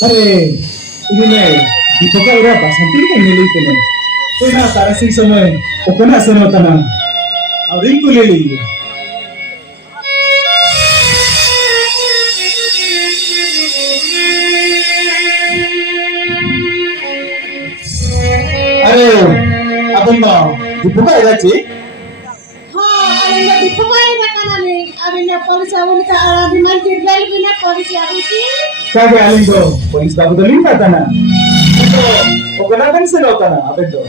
Pare, ini nih, di pokok udah bahasa penting nih itu nih. Tuh nah, tarik sih semua, pokoknya senang tanah. Awalnya kulili. Aduh, apa mau? Dibuka ya sih? Alinga dipukai na kanani abinya polisi awalika di mantir gali bina polisi awiki Kage alingo, polis tahu tuh lima tanah. Pokoknya kan senang tanah, apa itu?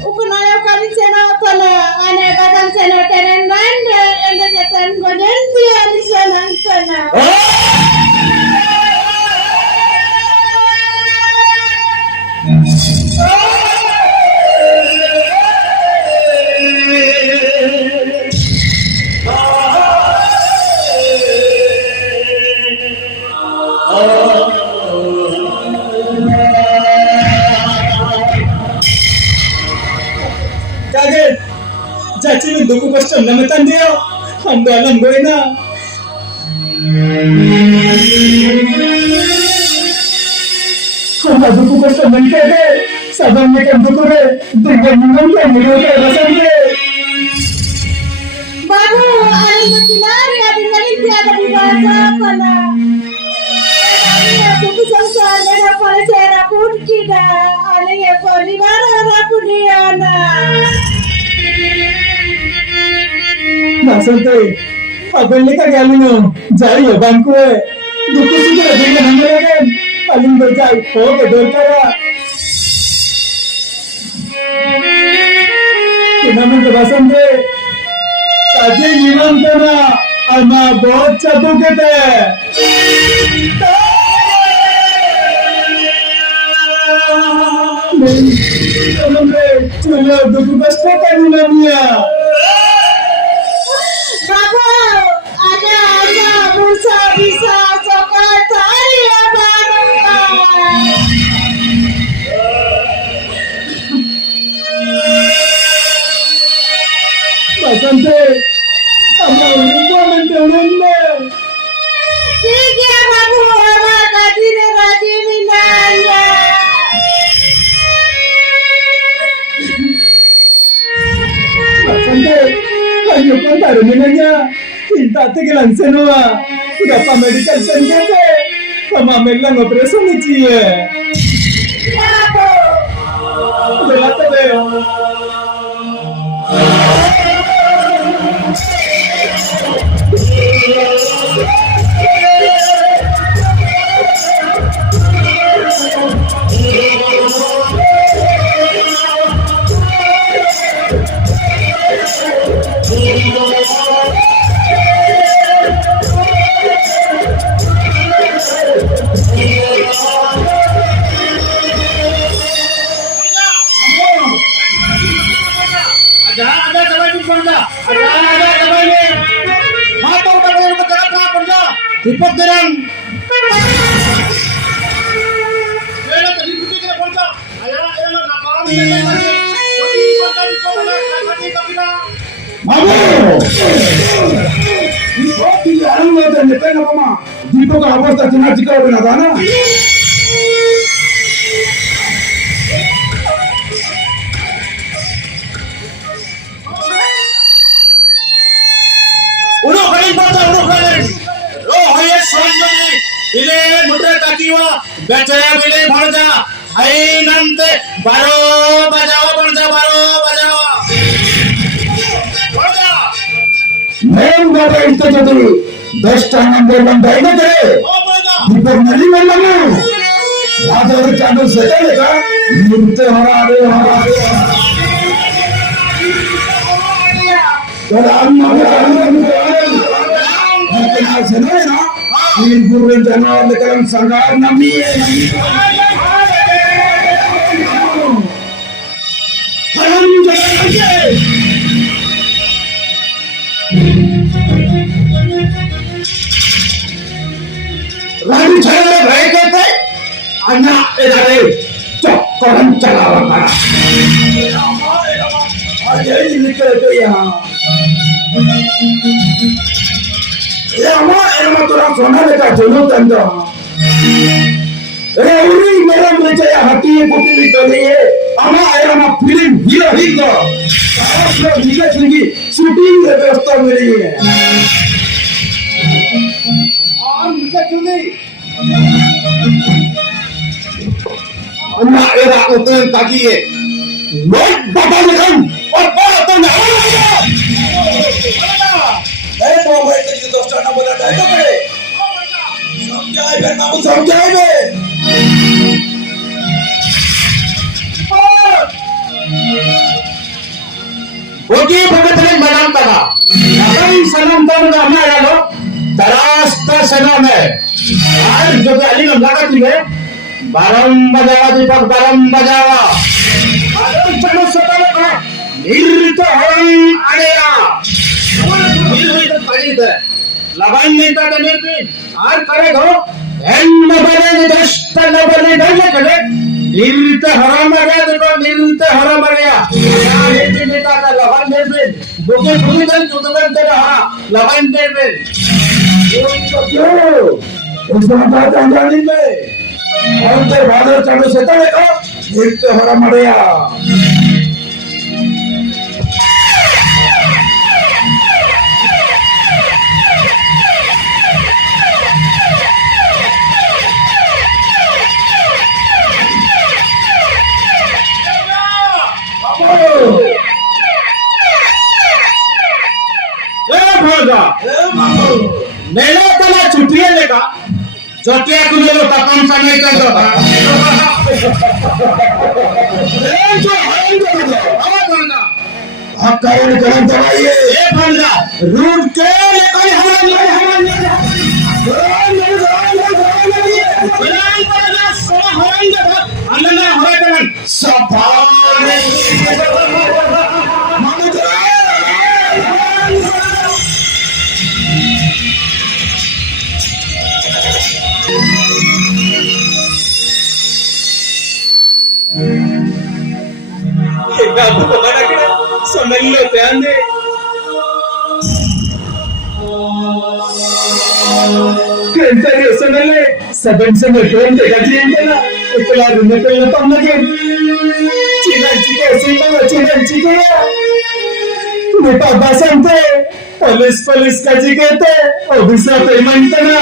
ukuna yo kali sena tala ane badam sena tenen bande ende jatan goden dia di sana sana Kage, jaci nih duku question nama tandia, ando alam gue na. Kau duku question nanti kage, sabang mereka duku re, dengan mengangkat mereka rasanya. baru alinga kinari adi ngali dia ada di bahasa pala alinga tuku samsa nera polisi era putkida alinga polibara era pudiana Nasante, abang ni kage alingo, jari ya bangku e, duku sih kira dengan nama kan, alingo jai, oke dorkara. Kenapa terasa ni? Tadi imam kena, ama बहुत चाबू के थे. Hombre, chulo, duku basta kanina niya. babu ada bursa bisa coklat tari ya baru Basante, ama ulungko mentelunne. tiga babu orang kadine rajini nanya Basante, ayo contar niya. Cinta tegelan senua. Udah pa medical center te. Sama melang operasi ni cie. babu Udah te. Ada coba ini benda. Ada coba ini. Mata udah kayak bergerak benda. Cepat derang. Bela tadi putih kena benda. Ayo nak orang ini lagi. Jadi benda di sana lagi kita. Abu. Di orang ada nepen apa mah? Di pokok apa tak cina jika udah nada na? Udah kalian baca udah kalian. Oh hayat soalnya ini muda takiwa baca bile bharja. Hai nante baro bajawa bharja baro bajawa. Bharja. నేను కూడా ఇంత చదివి best number 1 అయినదే ఇప్పుడు మళ్ళీ వెళ్ళాము రాజారు చాలు సెటలేక నిర్తే Harare Harare संगार नमी रानी छाया भाई कहते अन्ना इधर चक्करम चलावा आज ये निकल तो यहाँ एमा तोरा सोना लेका जोनो तंदो ए उरी मेरा मुझे हटी कुटी निकली है अमा एमा फिल्म हीरो हिंदो सारा निकल लगी शूटिंग की व्यवस्था मिली है आम निकल क्यों नहीं अन्ना एरा उतन ताकि है लोग बता निकल और बड़ा तो नहीं अरे मोबाइल के दोस्तों ना बोला डायलॉग है समझाए बे ना समझाए बे ओके भगत ने मनाम तला अपन सलाम तो ना हमारा लो तरास का सलाम है आज जो अली नमला का थी है बारम बजावा दीपक बारम बजावा अरे चलो सताले का निर्त हम आया लगान नहीं था तने पे आर करे गो एन नबले दस्त नबले दले करे निर्त हराम आ गया देखो निर्त हराम आ गया यार ये नेता का लगान दे पे दोगे पूरी दिन जुदबन तेरा हां लगान दे पे तो क्यों उस बात अंजानी में और ते बादल चालू सेता देखो निर्त हराम आ गया मेला तला छुट्टियां लेगा जोटिया कुले लो तपन समय कर दो जो हराम कर दो आवाज करना हक्का ने करम दवाइए ए फंदा रूट के ले कोई हराम Gago ko mana kira sa Manila tande Kenta ri sanale saban sa meron te gaji na ikla runne ko na pam lage China chike sima China chike ne pa basante police kaji kete obisa payment na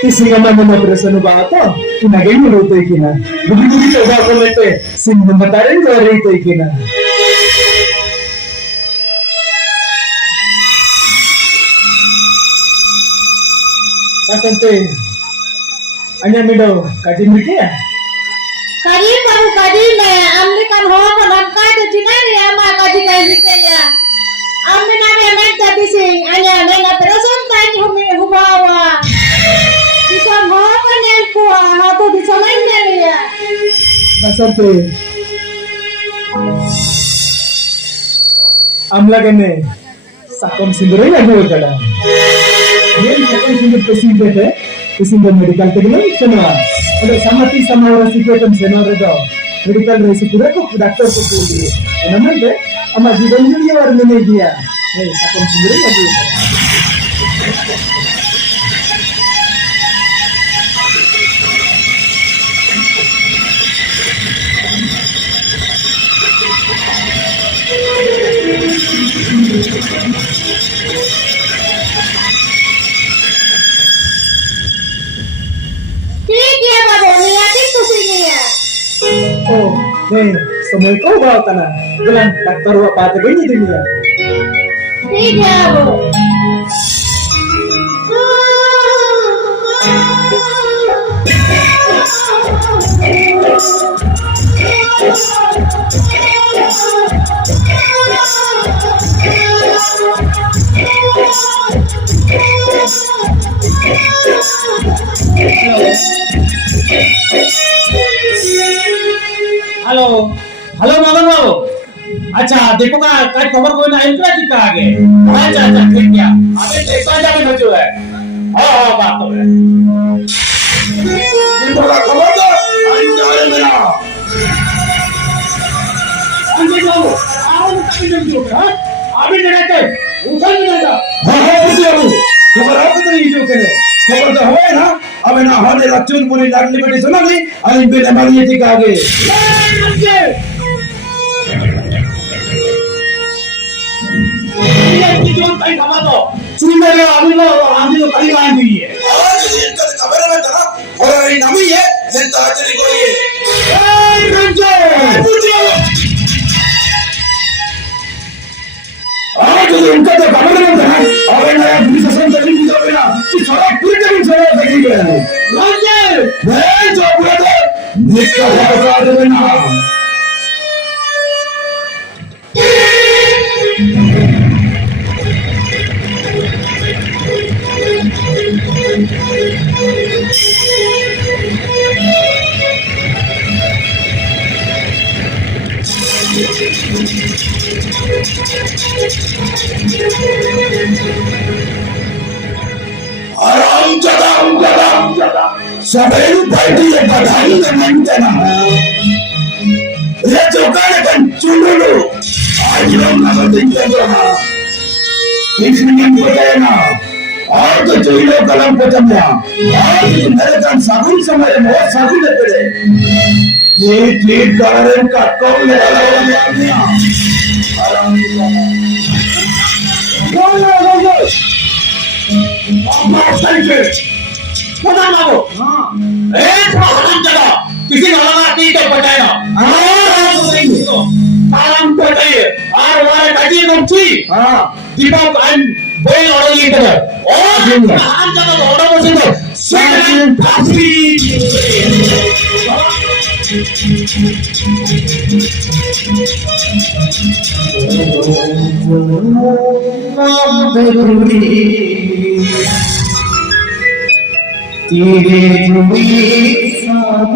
Isi naman mo madrasa no ba ito? Kinagay mo luto ikina. Bugi-bugi sa ba ako nito eh. Sinbumatarin ko rito ikina. Pasante. Anya mi daw, kajin mi kaya? Kadi paru kadi me amne kan ho konan ka de tinari ama kadi kai nikaya amne na me met jadi sing anya ne na person tai humi hubawa bisa ho konan ko ha to bisa main ne ya Pasante. Amla kene sakom sindure ya ho kada. Ye sakom sindur pesinde Isinda medical tegno itna ada samati samawara situation senare da medical resi pura ko doctor ko puli enamante ama jiban juriya war mene dia sakom sindure ya dia Nih, semua kau bawa tanah. Bilang dokter apa ada gini dunia. Tidak, Bu. Hello hello Madan babu अच्छा देखो का काय खबर कोई ना इनका की का आगे अच्छा अच्छा ठीक है अबे देखा जाके भेजो है हां बात तो है थोड़ा खबर दो अंजारे मेरा अंजे बाबू आओ कभी जल्दी हो हां अभी डरते उठल नहीं जा हाँ बुद्धि बाबू खबर आप तो नहीं जो करे खबर तो होए ना अब ना होने रचून पूरी लागली बेटी सुना नहीं अरे इन पे हमारी ये ठीक आगे ये की जोन कहीं खमा तो सुन ले अभी तो कहीं आ गई है आज इनका खबर में था और ये नमी है जनता तेरी को ये ए रंजो बुद्धि आज इनका तो खबर में था और ना पुलिस स्टेशन चली गई तो बिना कि सारा पूरी जमीन चला सकी है रंजो नहीं जो पूरा तो निकल है तो ना आराम जदा सबेरू पार्टी ये बधाई ने मंतना ये चौकाने कन चुंडुलु आज लोग ना बदलते जो ना इसलिए बताया ना और तो चोइलो कलम पचमया और मेरे कान साबुन समय बहुत साबुन ले पड़े ये ठीक कारण का कौन ले रहा है आराम लो मदन बाबू हां ए हराम जगह किसी हलाना की तो बताया आराम को चाहिए और हमारे काजी कम थी हां दीपक आई एम गोइंग ऑर्डर ये कर और हराम जगह ऑर्डर मशीन तो सेकंड फास्टी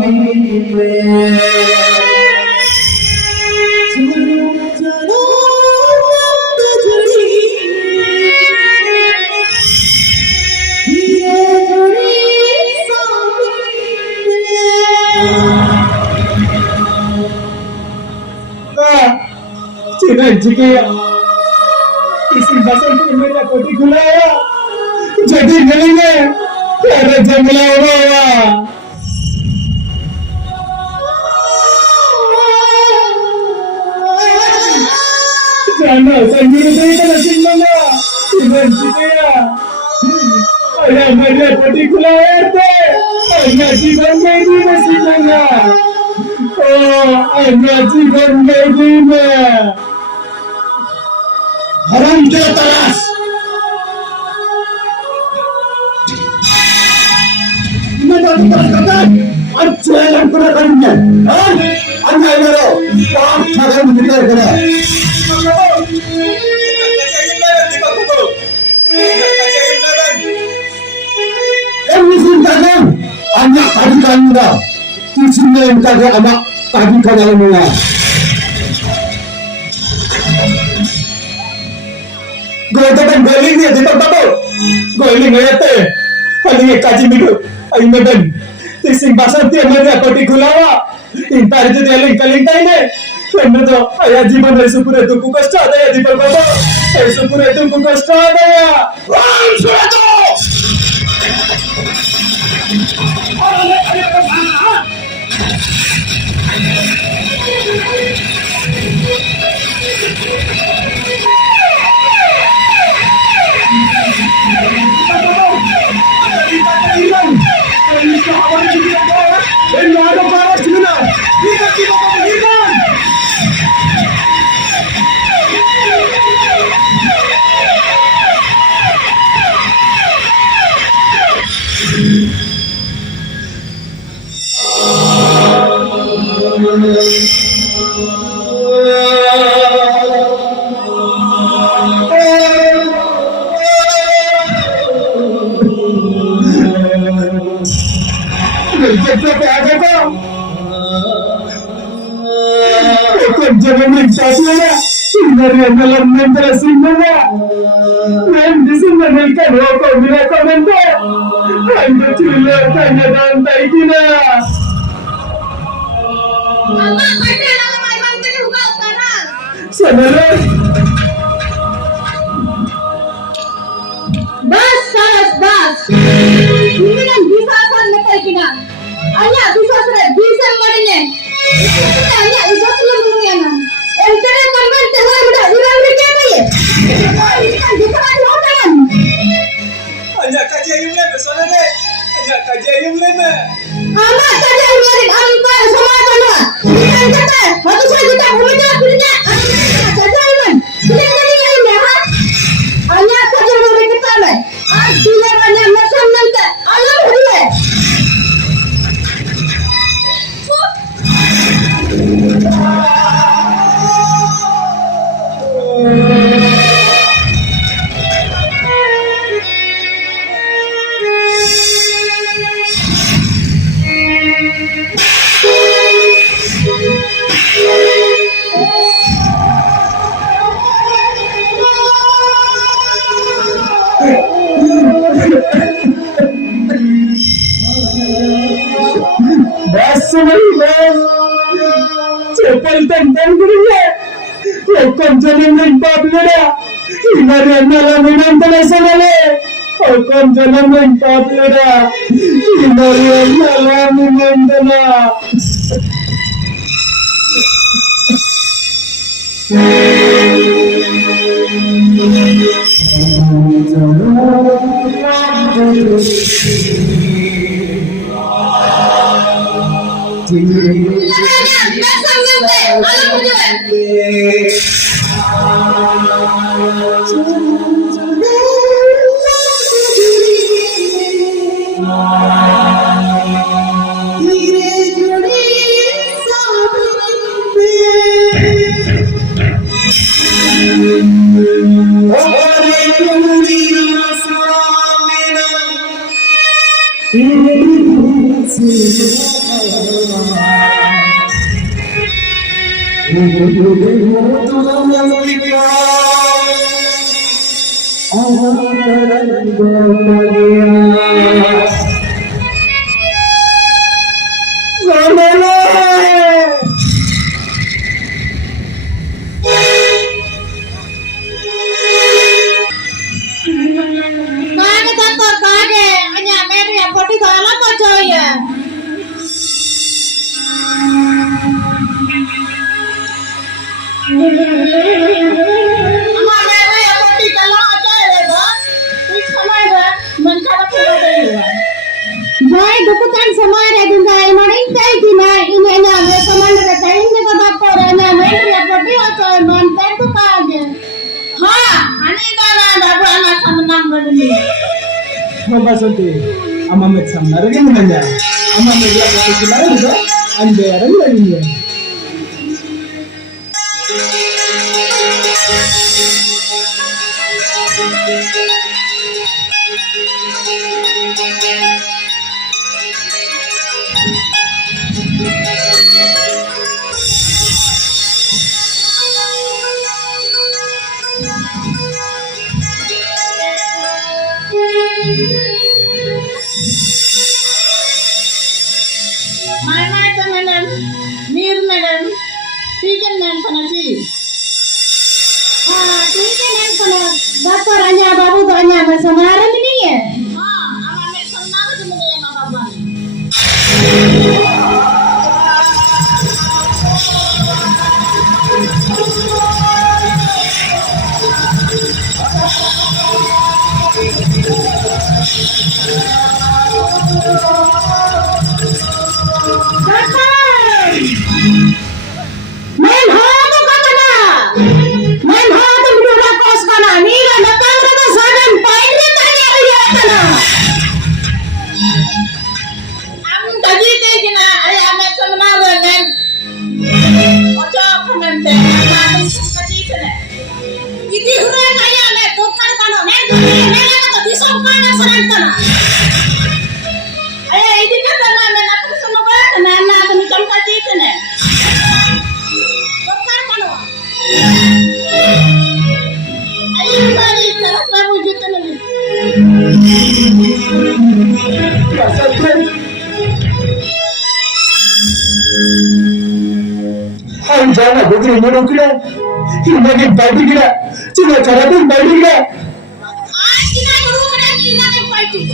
तेरे जुड़ी साबिन में किसी बसंत में मेरा कोटी खुलाया जल्दी मिलेंगे तेरे जंगला हुआ जाना संगीत नहीं कर सिंगला इधर सिंगला अरे मेरे कोटी खुलाया थे अरे जीवन में भी मैं सिंगला ओ अरे जीवन में भी मैं हराम के तलाश मैं तो करता और चैलेंज पूरा करेंगे हां अन्याय करो पाप ठगन निकल करे everything kagam anak tadi kanda kisahnya yang kagak anak tadi kagak mulai gue tekan goling dia di tempat goling aja teh paling kaji bidu ayo medan tising basah tiap mana particular intar itu dia link ini karena tuh ayah jiban dari syukur itu ku kasta ada ya di perbaba syukur itu ku kasta ada ya wah sudah tuh Ini ada para sini. Kita కొంచెం mensaje Mariana la mente sinna Disimmer ka ro ko mira komento Ando chile kanya dan taikina Mama, kata nama memang kena buka sekarang. Sanara Bas, saras, bas. Ini kan bisa kan letak kena. Anya bisa seret, bisa marinya. Anya itu tuh lumayan. Entah kan tengah udah hilang dia ni. Ini kan bisa ada orang. Anya kajian yung lebe, sana deh. Anya kajian yung lebe. Amat saja biarin ambil sama sama. Bukan kata, waktu saya kita punya punya. Saja kan. Sudah tadi yang ini ha. Hanya saja boleh kita lah. Artinya hanya macam nanti. Alam dia. Cepal tantan gurunya కొంచెం పాపులరా మరి అన్నాల సంతలే కొంచెం పాపులరా మరి అన్నాల Jai dukutan semara dungai maring tai kina ini na me commander tai ne ko doctor na me report yo to man tai tu kaje ha ani dala babu ana samnam gadni Basanti ama met samnar ge nanya ama me ya particular itu ande arang lagi mana teman mir madam tiken nan panaji ah tiken nan pana doctor anya babu to anya samara ni ya ha ama me samara tu me ya baba Bunyi songkana serantana. Ayo ini kan karena men aku sama banget, nana aku mikam tadi itu nih. Songkar mana? Ayo balik terus lah wujudnya nih. Anjana gudri menukira, ini bagi kira, cuma cara pun bagi kira. Ah, kita dulu kan kita yang fighting.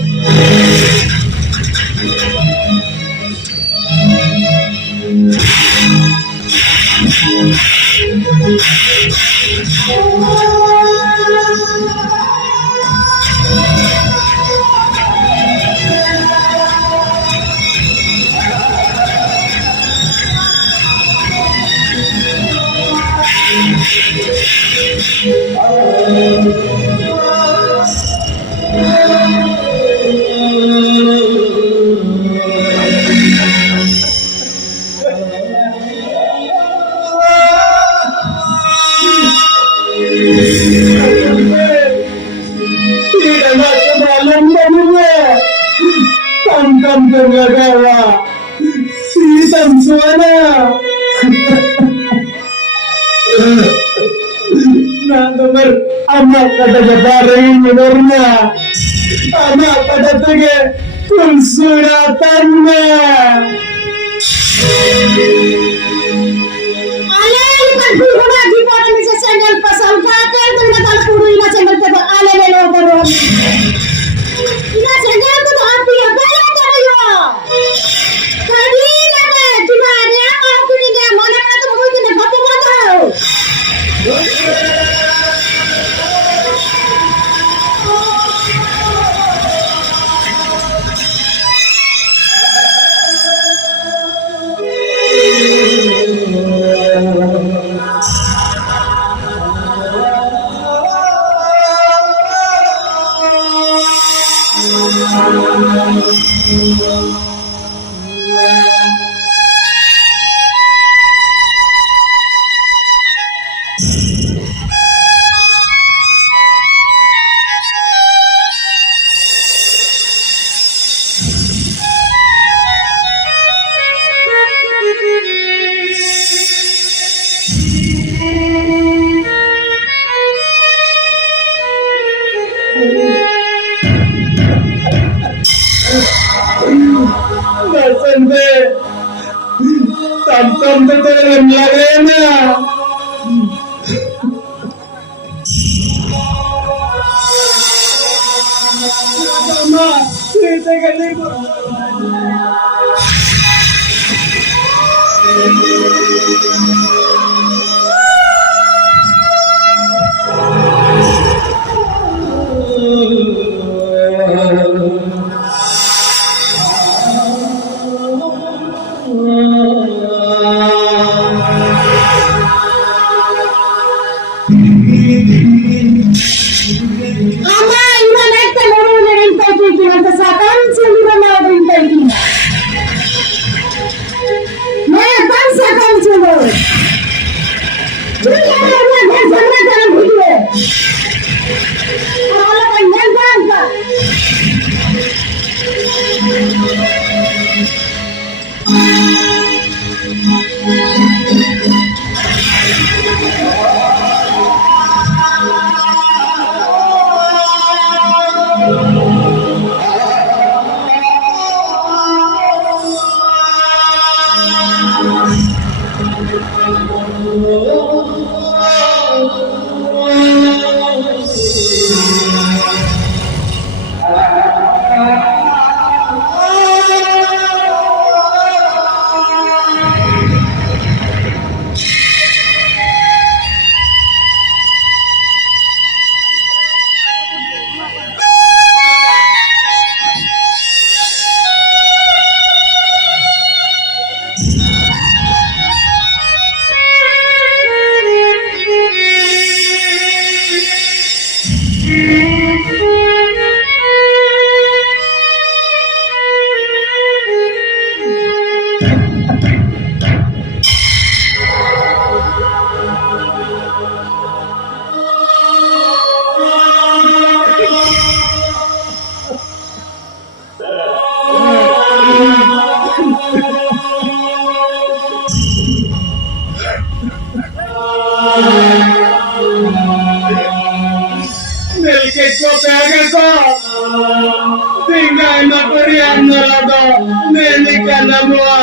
Tidak macam dalam dalamnya, tam tergagawa, hitam suara. Nak dengar amat kata jabari menurnya, amat kata tiga kunsuratannya. Alay kan guna di mana bisa sandal pasal kakek tu nak tak puru ina sandal tebak alay lelo baru. Ina sandal tu api ya bela terayo. Kadi lama cuma ada aku ni dia mana mana tu mungkin nak apa mana. Bastante, tam te la arena. Mama, kita kali Ama ina naik telur nerin tadi kita sakan cendera mau tadi. Nah, kan sakan cendera. Jadi ada yang sama dalam video. Kalau panjang bangsa. Del que copiaga tinggal na perian narado nelikan na mua.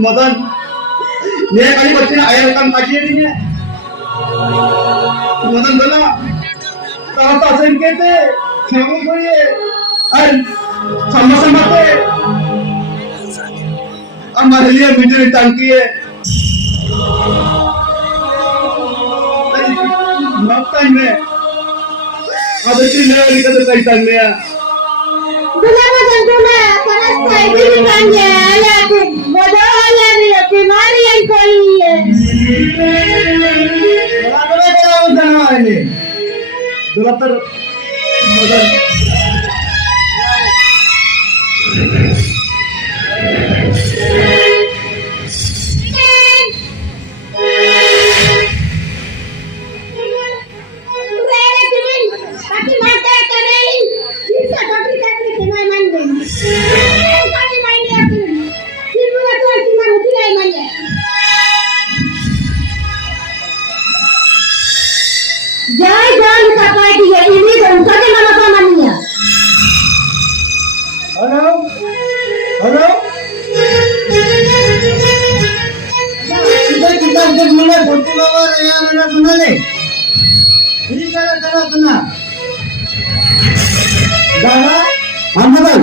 Madan ने कहीं बच्चे ने आया काम काटिए नहीं है मदन बोला ताता सेन कहते खेमो कोई है और समझ पे हमारे लिए मीटर टंकी है नौकरी में अब इतनी नया निकल कई टाइम में Dulama gantuna panas kai diri kanya ya tu bodoh ya ni बीमारी है कोई बड़ा बड़ा उदाहरण है ये दुलतर Madan Pakai mata kering, bisa pakai kaki kena manding. mengenali. Ini cara kena. Dana, Hamadan.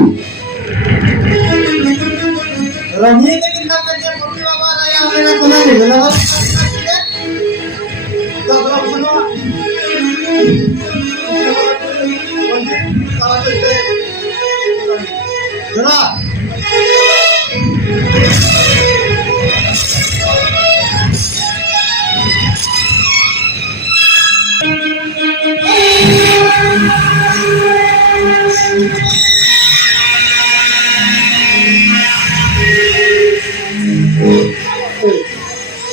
Rani itu kita kerja kopi bawa raya mereka kenali. Kenapa? Tak berapa semua. Jelas.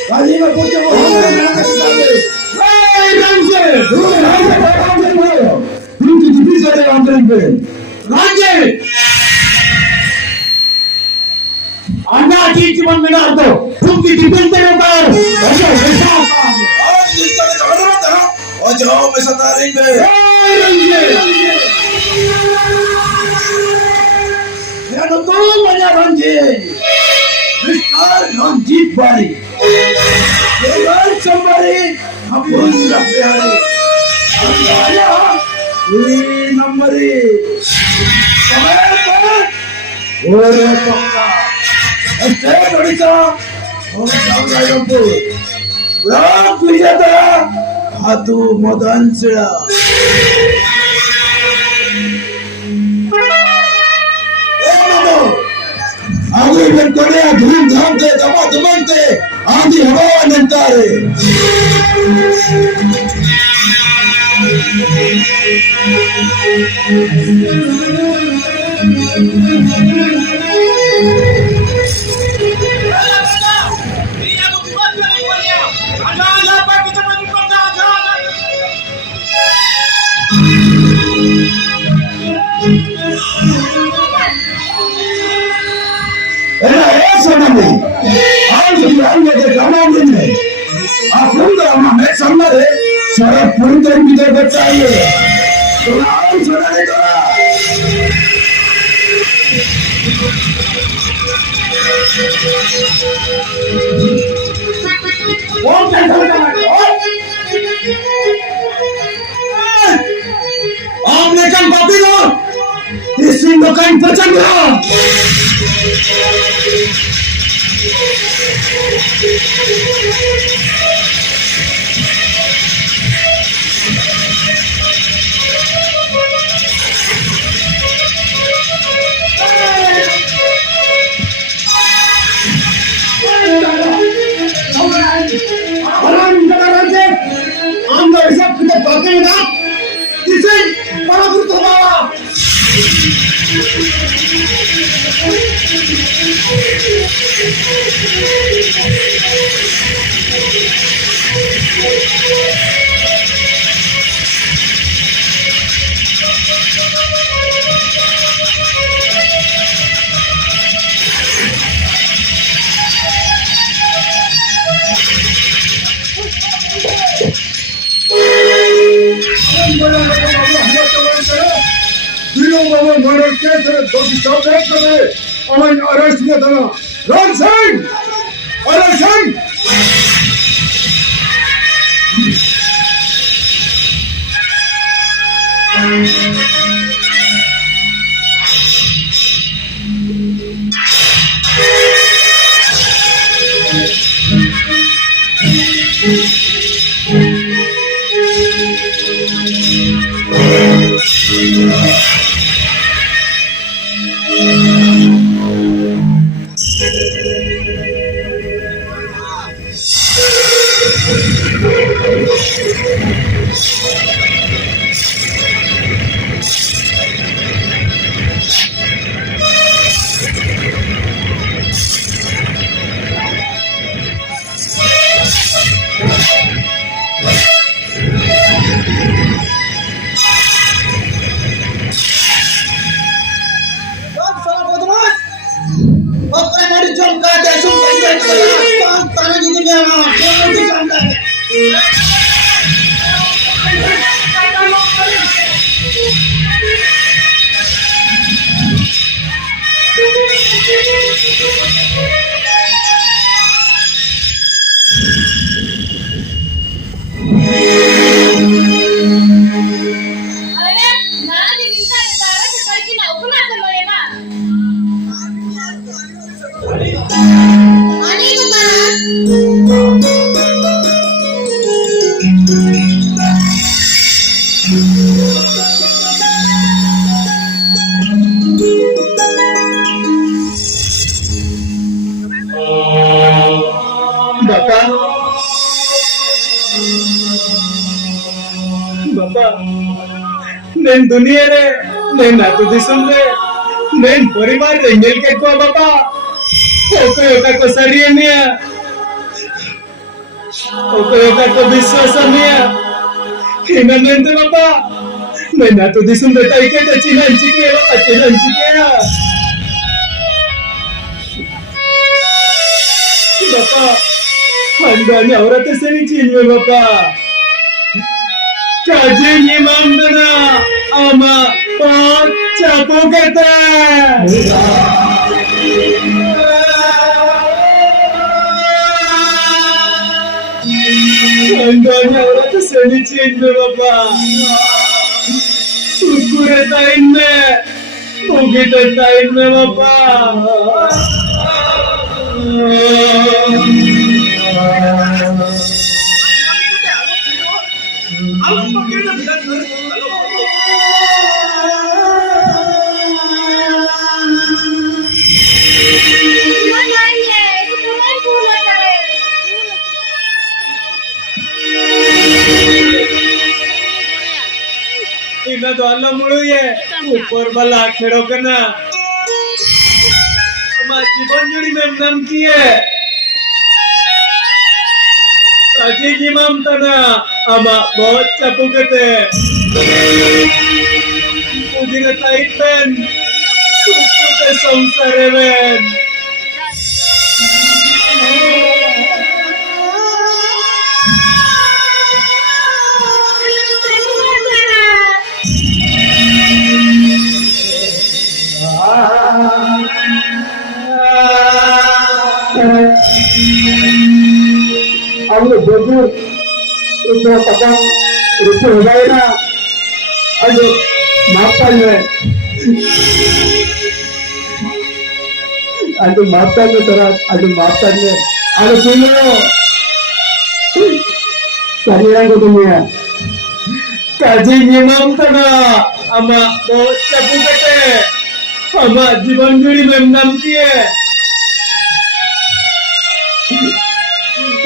Kali ini punya Anda cuma benar tu, bukti dibentang tar. Oh jauh bisa tarik deh. Ya betul banyak ranjit. Kristal ranjit bari. Jangan sembari hapun rakyat. Anda ini nombori. Sampai Ore pakka. Este berita. Oh tahu yang tu. Berapa wijata? Hatu modan sila. आगे बढ़ते धूमधाम से दमादमन से आंधी हवा नंतारे सारा पूरी तरह भीतर बच्चा है सुना दे आपने कल पापी लो इस दुकान पर चल रहा నేను దునియరే నేను నాకు దిసుందే నేను పరివార్ రెంగెల్ के को बाबा ओका को सरियनिया ओका को विश्वासनिया हिननंते बाबा నేను నాకు దిసుందే తైకే చినంచికే చినంచికే बाबा 한간이 어렸을 때니 진왜 बाबा 가진 이맘들아 아마 뻗자 보겠다 한간이 어렸을 때니 진왜 बाबा 수쿠레 따있네 목이도 따있네 बाबा Makanya, itu Tuhan pula kare. इना दोला मुळू ये ऊपर वाला खेड़ो करना हमारी जीवन जुड़ी में नाम की है राजी की ममता ना हमा बहुत चापू करते उगिरे ताइटन सुखते संसारे में ಅವನು ಬೇಕು ಇದ್ರ ಪಕ್ಕ ರುಚಿ ಹೋಗಾಯಿನ ಅದು ಮಾತಾಡ್ಲೆ ಅದು ಮಾತಾಡ್ಲೆ ತರ ಅದು ಮಾತಾಡ್ಲೆ ಅದು ತಿನ್ನು ಸರಿಯಾಗೋದಿಲ್ಲ काजी निमंत्रणा आमा बहुत चापू करते हमा जीवन जुड़ी में नाम की है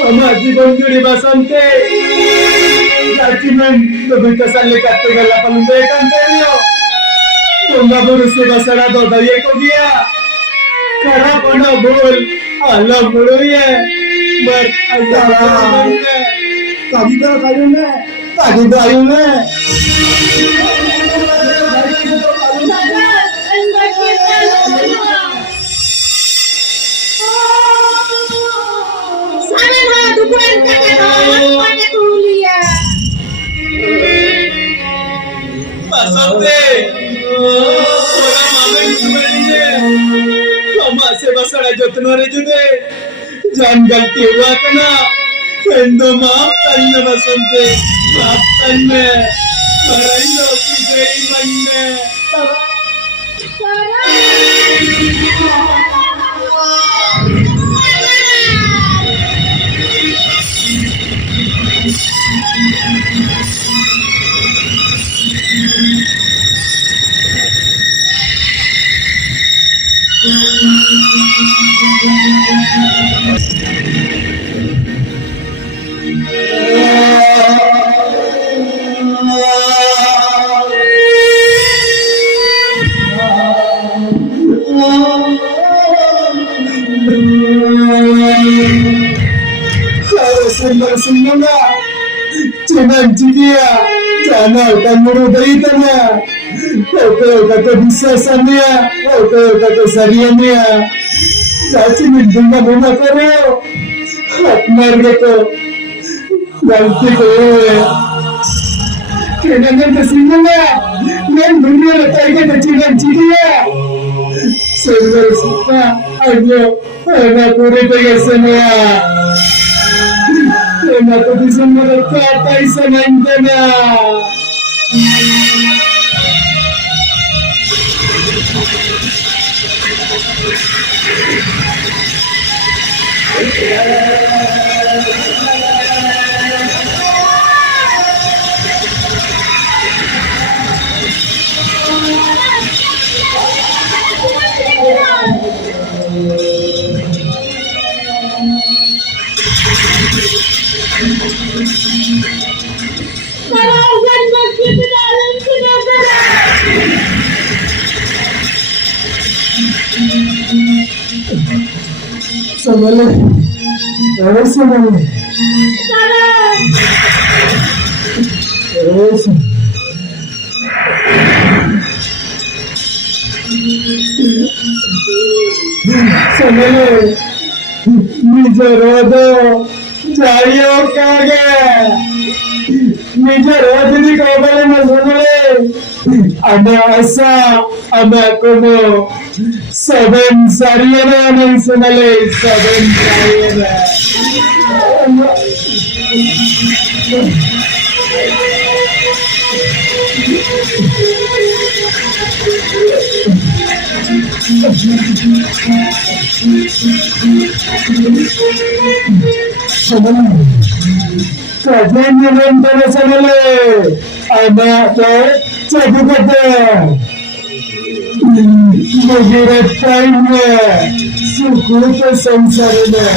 हमा जीवन जुड़ी बसंते जाती में तो भी तसल्ली करते गला पलंदे करते हो तुमने बुरुस से बसरा तो दरिये को दिया खरा पना बोल अल्लाह मुड़ोई है मर अल्लाह काजी तो काजू ने काजी तो आयु ने Sana na, dukuan ka na no, pakai tulia. बसंते सोना मामे कुमारी हमा से बसड़ा जोतनो रे जुदे जान गलती हुआ कना फेंदो माफ तन्ने बसंते माफ तन्ने मराई लो गई बनने Sunnah sunnah cuman jikia channel kamu dari tanah oke kata bisa sana oke kata sariannya jadi mendunga mana karo hatmar gitu ganti kowe kenangan kesinnya men dunia letak ke cuman jikia sebenarnya suka ayo anak puri pegasnya Enak tu semua kata isan na. Kalau hujan masih di dalam sinagara. समले समले समले निज रोद जाइयो कागे निज रोदनी कोबले न समले अना असा अना कोनो सबन सारियना नहीं समले सबन सारियना Kajanya nonton samale, anak jadi kata, mengira tanya, suku pesonsarnya.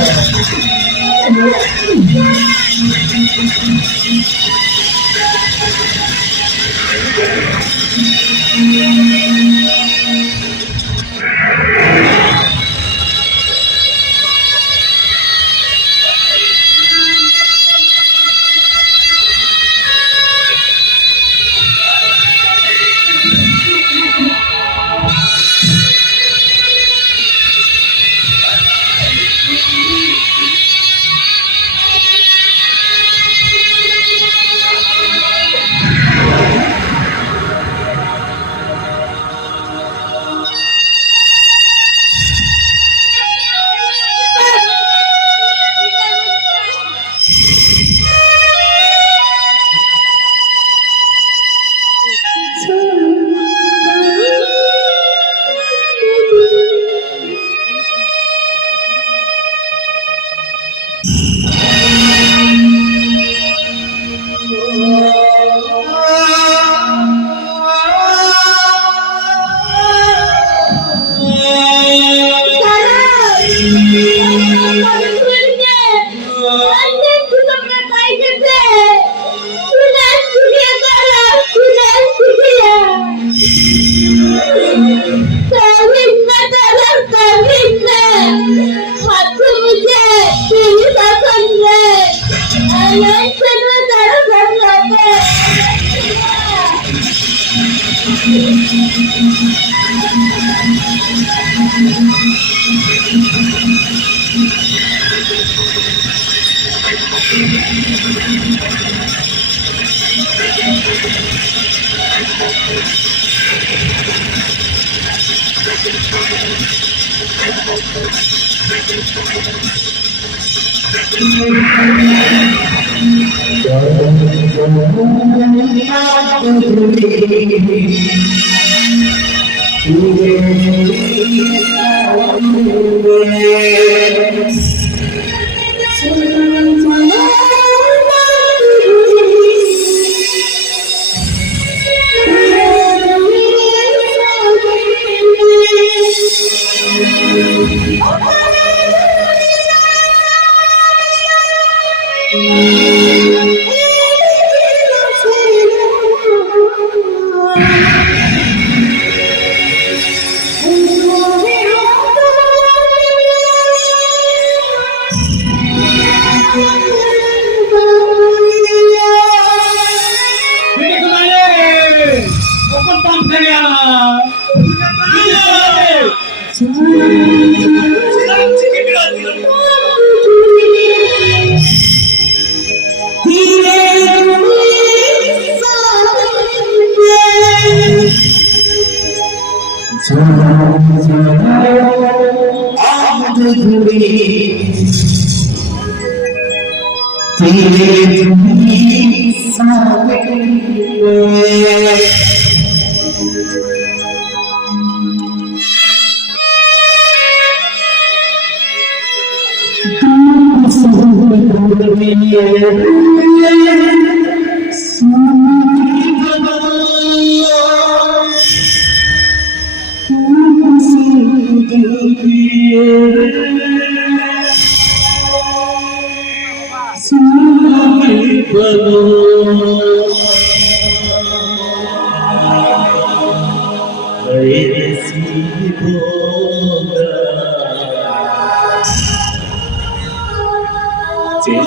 Thank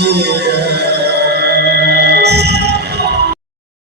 you.